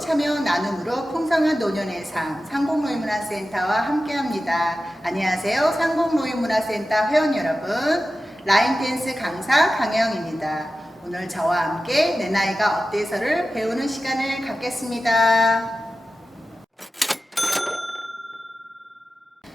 참여, 나눔으로 풍성한 노년의 상 상공노인문화센터와 함께합니다. 안녕하세요. 상공노인문화센터 회원 여러분. 라인댄스 강사 강혜영입니다. 오늘 저와 함께 내 나이가 어때서를 배우는 시간을 갖겠습니다.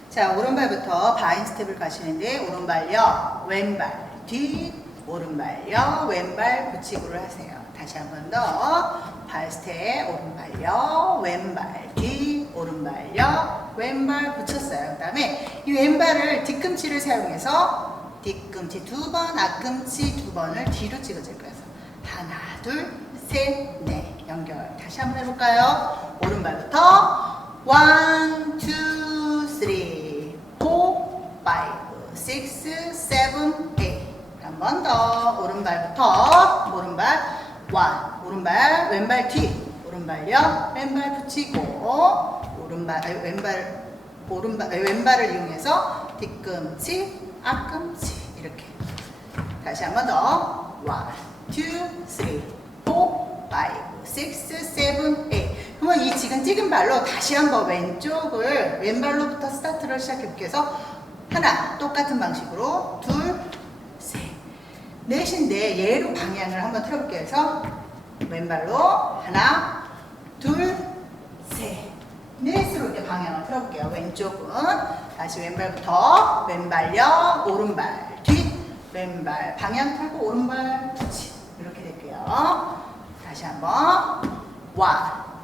자, 오른발부터 바인 스텝을 가시는데 오른발요, 왼발, 뒤, 오른발요, 왼발 붙이고를 하세요. 다시 한 번 더. 발 스텝, 오른발요, 왼발, 뒤, 오른발요, 왼발 붙였어요. 그 다음에 이 왼발을 뒤꿈치를 사용해서 뒤꿈치 두 번, 앞꿈치 두 번을 뒤로 찍어줄 거예요. 하나, 둘, 셋, 넷. 연결. 다시 한번 해볼까요? 오른발부터 one, two, three, four, five, six, seven, eight. 한번 더. 오른발부터 오른발 one. 오른발 왼발 뒤. 오른발요. 왼발 붙이고 오른발 아니, 왼발 오른발 아니, 왼발을 이용해서 뒤꿈치, 앞꿈치 이렇게. 다시 한 번 더. one, two, three, four, five, six, seven, eight. 그러면 이 지금 찍은 발로 다시 한번 왼쪽을 왼발로부터 스타트를 시작해 볼게요. 그래서 하나 똑같은 방식으로 둘, 셋, 넷인데 얘로 방향을 한번 틀어볼게요. 그래서 왼발로 하나, 둘, 셋, 넷으로 이제 방향을 틀어볼게요. 왼쪽은 다시 왼발부터 왼발요, 오른발 뒤, 왼발 방향 틀고 오른발 붙이 이렇게 될게요. 다시 한번 one,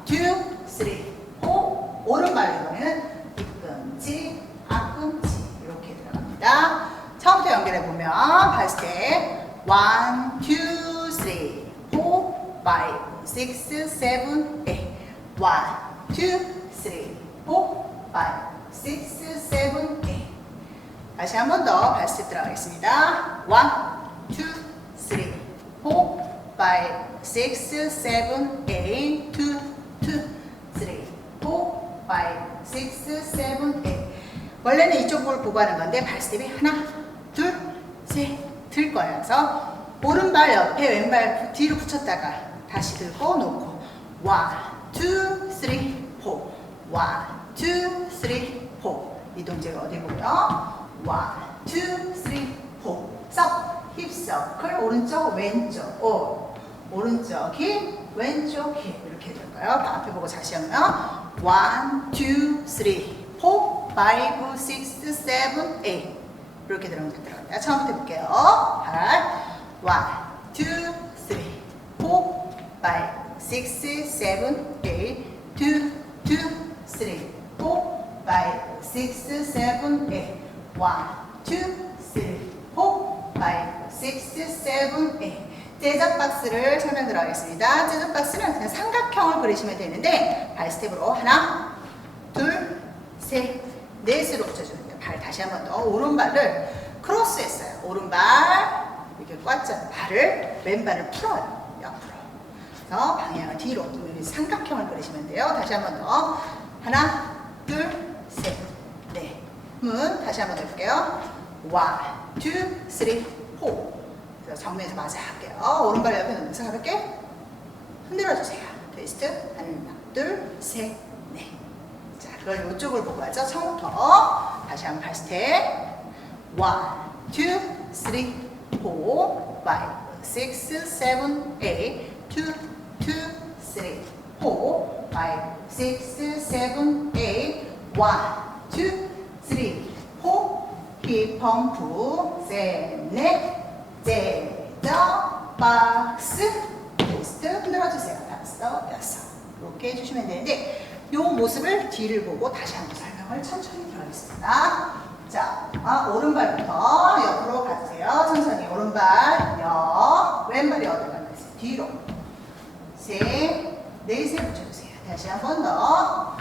two, three, four 오른발 이번에는 뒤꿈치, 앞꿈치 이렇게 들어갑니다. 처음부터 연결해 보면 발 스텝 one, two, three, four, five, six, seven, eight one, two, three, four, five, six, seven, eight 다시 한 번 더 발스텝 들어가겠습니다. one, two, three, four, five, six, seven, eight, two, two, three, four, five, six, seven, eight. 원래는 이쪽 볼 보고 하는 건데 발스텝이 하나, 둘, 셋, 들 거예요. 그래서 오른발 옆에 왼발 뒤로 붙였다가 다시 들고 놓고 one, two, three, four, one, two, three, four. 이 동작이 어디 보고요? one, two, three, four. 서, 힙 서클 오른쪽 왼쪽 오 오른쪽 힙 왼쪽 힙 이렇게 될까요? 앞에 보고 다시 하면 one, two, three, four, five, six, seven, eight 이렇게 들어가면 들어갑니다. 처음부터. 발 one, two, three, four, five, six, seven, eight, two, two, three, four, five, six, seven, eight, one, two, three, four, five, six, seven, eight. 제작 박스를 설명 들어가겠습니다. 제작 박스는 그냥 삼각형을 그리시면 되는데 발 스텝으로 하나, 둘, 셋, 넷으로. 발 다시 한 번 더 오른발을 크로스했어요. 오른발 이렇게 꽉잡 발을 왼발을 풀어요. 옆으로. 그래서 방향을 뒤로 이 삼각형을 그리시면 돼요. 다시 한 번 더. 하나, 둘, 셋, 넷. 문 다시 한번 해볼게요. one, two, three, four. 그래서 정면에서 마사 할게요. 오른발 옆에 놓으면서 가볍게 흔들어 주세요. 트위스트. 하나, 둘, 셋, 넷. 자, 그걸 이쪽을 보고 하죠. 처음부터 다시 한번 발 스텝. one, two, three, four, five, six, seven, eight, two, two, three, four, five, six, seven, eight, one, two, three, four, 힙 펌프, 셋, 넷, 제적, 박스, 리스트 흔들어주세요. 다섯, 여섯. 이렇게 해주시면 되는데 이 모습을 뒤를 보고 다시 한번 설명을 천천히 들어가겠습니다. 자, 아, 오른발부터 옆으로 가주세요. 천천히 오른발 옆, 왼발이 어디 가나 있어요? 뒤로. 셋, 넷에 붙여주세요. 다시 한 번 더.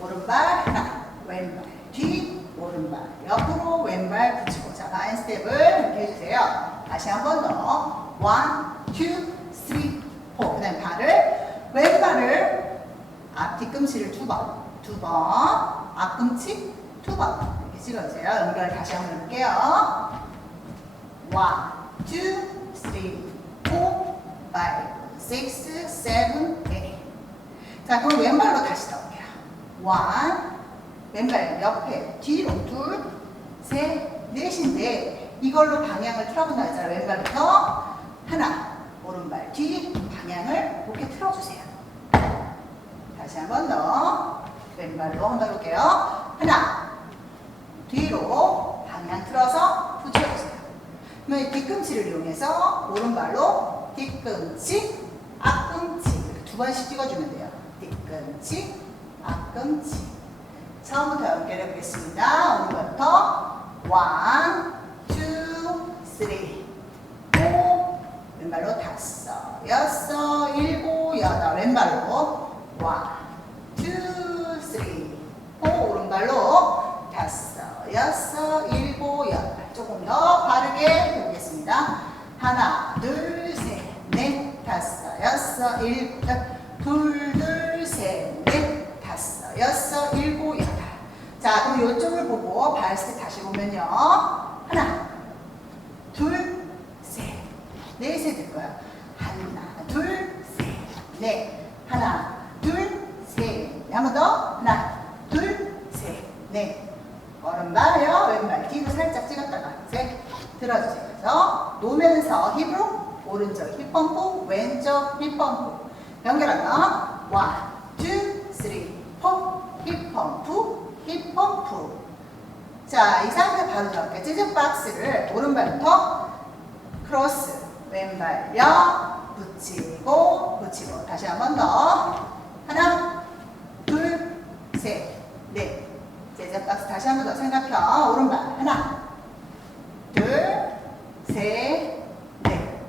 오른발 하나, 왼발 뒤, 오른발 옆으로 왼발 붙이고 자, 마인 스텝을 이렇게 해주세요. 다시 한 번 더. 원, 투, 쓰리, 포. 그 다음에 발을 왼발을 앞 뒤꿈치를 두 번, 두 번, 앞꿈치 두번 이렇게 찍어주세요. 연결 다시 한번 해볼게요. One, two, three, four, five, six, seven, eight. 자, 그럼 왼발로 다시 넣을게요. 원, 왼발 옆에 뒤로 둘, 셋, 넷인데 이걸로 방향을 틀어본다 했잖아요. 왼발부터 하나, 오른발 뒤 방향을 이렇게 틀어주세요. 다시 한 번 더. 왼발로 한번 해볼게요. 하나, 뒤로 방향 틀어서 붙여주세요. 그러면 이 뒤꿈치를 이용해서 오른발로 뒤꿈치, 앞꿈치 두 번씩 찍어주면 돼요. 뒤꿈치, 앞꿈치. 처음부터 연결해 보겠습니다. 오른발부터 원, 투, 쓰리, 오, 왼발로 다섯, 여섯, 일곱, 여덟, 왼발로 원, 투, 쓰리, 포, 오른발로 다섯, 여섯, 일곱, 여덟. 조금 더 바르게 해보겠습니다. 하나, 둘, 셋, 넷, 다섯, 여섯, 일곱. 둘, 둘, 셋, 넷, 다섯, 여섯, 일곱, 여덟. 자, 그럼 이쪽을 보고 발스텝 다시 보면요. 하나, 둘, 셋, 넷에 들 거예요. 하나, 둘, 셋, 넷. 하나, 둘, 셋. 한번 더. 하나, 둘, 셋, 넷. 오른발요. 왼발 뒤로 살짝 찍었다가 셋. 들어주세요. 그래서 놓으면서 힙으로 오른쪽 힙 펌프, 왼쪽 힙 펌프. 연결하면 원, 투, 쓰리, 포, 힙 펌프, 힙 펌프. 자, 이 상태 바로 넣을게요. 재즈 박스를 오른발부터 크로스, 왼발요, 붙이고, 붙이고. 다시 한 번 더. 하나, 둘, 셋, 넷. 박스 다시 한 번 더 생각해. 오른발. 하나, 둘, 셋, 넷.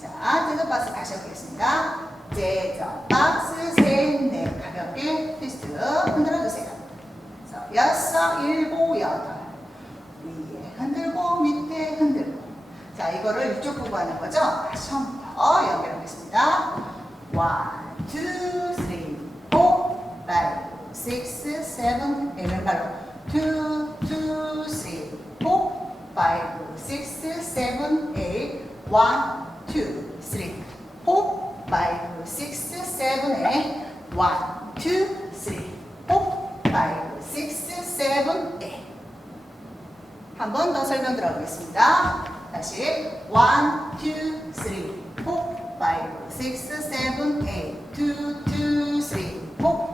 자, 재즈 박스 다시 해보겠습니다. 재즈 박스 셋, 넷. 가볍게 트위스트 흔들어 주세요. 여섯, 일곱, 여덟. 위에 흔들고 밑에 흔들고. 자, 이거를 이쪽 보고 하는 거죠? 다시 처음부터 연결하겠습니다. Four, five, six, seven, eight. 왼발로 two, two, three, four, five, six, seven, eight. One, two, three, four, five, six, seven, eight. One, two, three, four, five, six, seven, eight. 한 번 더 설명 들어가겠습니다. 다시 1, 2, 3, 4, 5, 6, 7, 8 2, 2, 3, 4,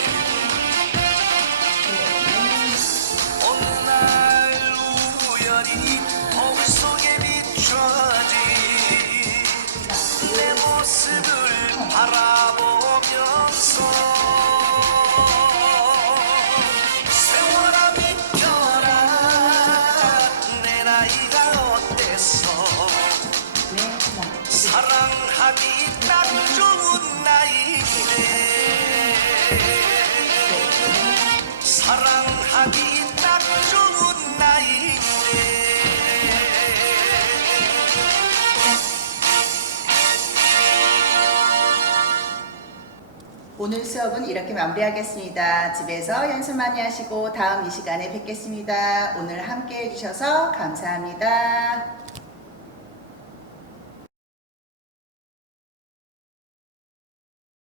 오늘 수업은 이렇게 마무리하겠습니다. 집에서 연습 많이 하시고 다음 이 시간에 뵙겠습니다. 오늘 함께 해주셔서 감사합니다.